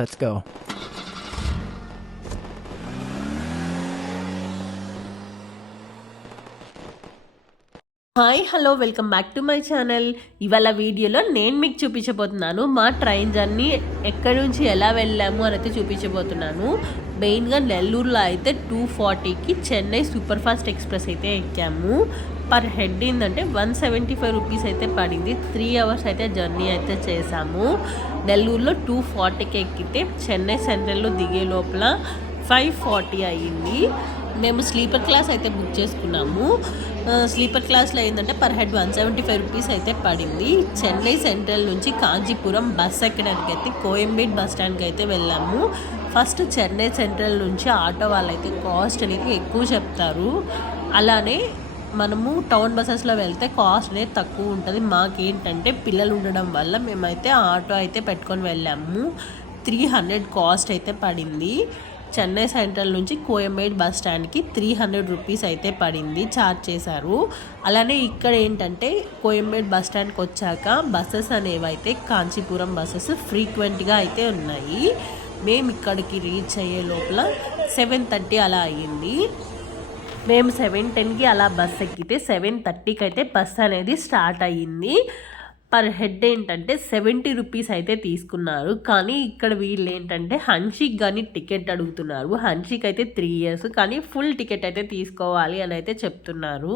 Let's go. Hi hello welcome back to my channel. ఇవాళ వీడియోలో నేను మీకు చూపించబోతున్నాను మా ట్రైన్ జర్నీ ఎక్కడి నుంచి ఎలా వెళ్ళాము అని అయితే చూపించబోతున్నాను. మెయిన్గా నెల్లూరులో అయితే 240కి చెన్నై సూపర్ ఫాస్ట్ ఎక్స్ప్రెస్ అయితే ఎక్కాము. పర్ హెడ్ ఏంటంటే 175 రూపీస్ అయితే పడింది. 3 అవర్స్ అయితే జర్నీ అయితే చేసాము. నెల్లూరులో 240కి ఎక్కితే చెన్నై సెంట్రల్లో దిగే లోపల 540 అయ్యింది. మేము స్లీపర్ క్లాస్ అయితే బుక్ చేసుకున్నాము. స్లీపర్ క్లాస్లో ఏంటంటే పర్ హెడ్ 175 రూపీస్ అయితే పడింది. చెన్నై సెంట్రల్ నుంచి కాంచీపురం బస్ ఎక్కడానికి అయితే కోయంబేడ్ బస్ స్టాండ్కి అయితే వెళ్ళాము. ఫస్ట్ చెన్నై సెంట్రల్ నుంచి ఆటో వాళ్ళైతే కాస్ట్ అనేది ఎక్కువ చెప్తారు. అలానే మనము టౌన్ బస్సెస్లో వెళ్తే కాస్ట్ అనేది తక్కువ ఉంటుంది. మాకేంటంటే పిల్లలు ఉండడం వల్ల మేమైతే ఆటో అయితే పెట్టుకొని వెళ్ళాము. 300 కాస్ట్ అయితే పడింది. చెన్నై సెంట్రల్ నుంచి కోయంబేడ్ బస్ స్టాండ్కి 300 రూపీస్ అయితే పడింది, ఛార్జ్ చేశారు. అలానే ఇక్కడ ఏంటంటే కోయంబేడ్ బస్ స్టాండ్కి వచ్చాక బస్సెస్ అనేవి అయితే కాంచీపురం బస్సెస్ ఫ్రీక్వెంట్గా అయితే ఉన్నాయి. మేము ఇక్కడికి రీచ్ అయ్యే లోపల 7:30 అలా అయ్యింది. మేము 7:10కి అలా బస్ ఎక్కితే 7:30కి అయితే బస్ అనేది స్టార్ట్ అయ్యింది. పర్ హెడ్ ఏంటంటే 70 రూపీస్ అయితే తీసుకున్నారు. కానీ ఇక్కడ వీళ్ళు ఏంటంటే హన్షిక్ కానీ టికెట్ అడుగుతున్నారు. హన్షిక్ అయితే 3 ఇయర్స్ కానీ ఫుల్ టికెట్ అయితే తీసుకోవాలి అని అయితే చెప్తున్నారు.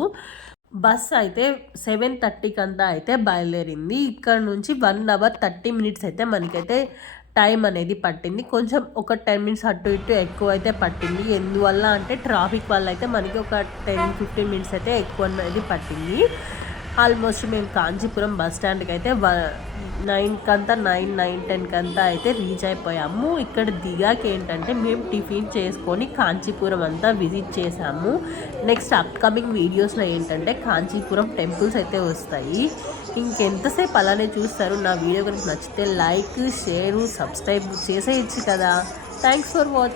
బస్ అయితే 7:30కి అంతా అయితే బయలుదేరింది. ఇక్కడ నుంచి 1 అవర్ 30 మినిట్స్ అయితే మనకైతే టైం అనేది పట్టింది. కొంచెం ఒక 10 మినిట్స్ అటు ఇటు ఎక్కువ అయితే పట్టింది. ఎందువల్ల అంటే ట్రాఫిక్ వల్ల అయితే మనకి ఒక 10-15 మినిట్స్ అయితే ఎక్కువ అనేది పట్టింది. ఆల్మోస్ట్ మేము కాంచీపురం బస్ స్టాండ్కి అయితే 9-10 అయితే రీచ్ అయిపోయాము. ఇక్కడ దిగాక ఏంటంటే మేము టిఫిన్ చేసుకొని కాంచీపురం అంతా విజిట్ చేసాము. నెక్స్ట్ అప్కమింగ్ వీడియోస్లో ఏంటంటే కాంచీపురం టెంపుల్స్ అయితే వస్తాయి. ఇంకెంతసేపు అలానే చూస్తారు. నా వీడియో కనుక నచ్చితే లైక్, షేరు, సబ్స్క్రైబ్ చేసేయచ్చు కదా. Thanks for watching.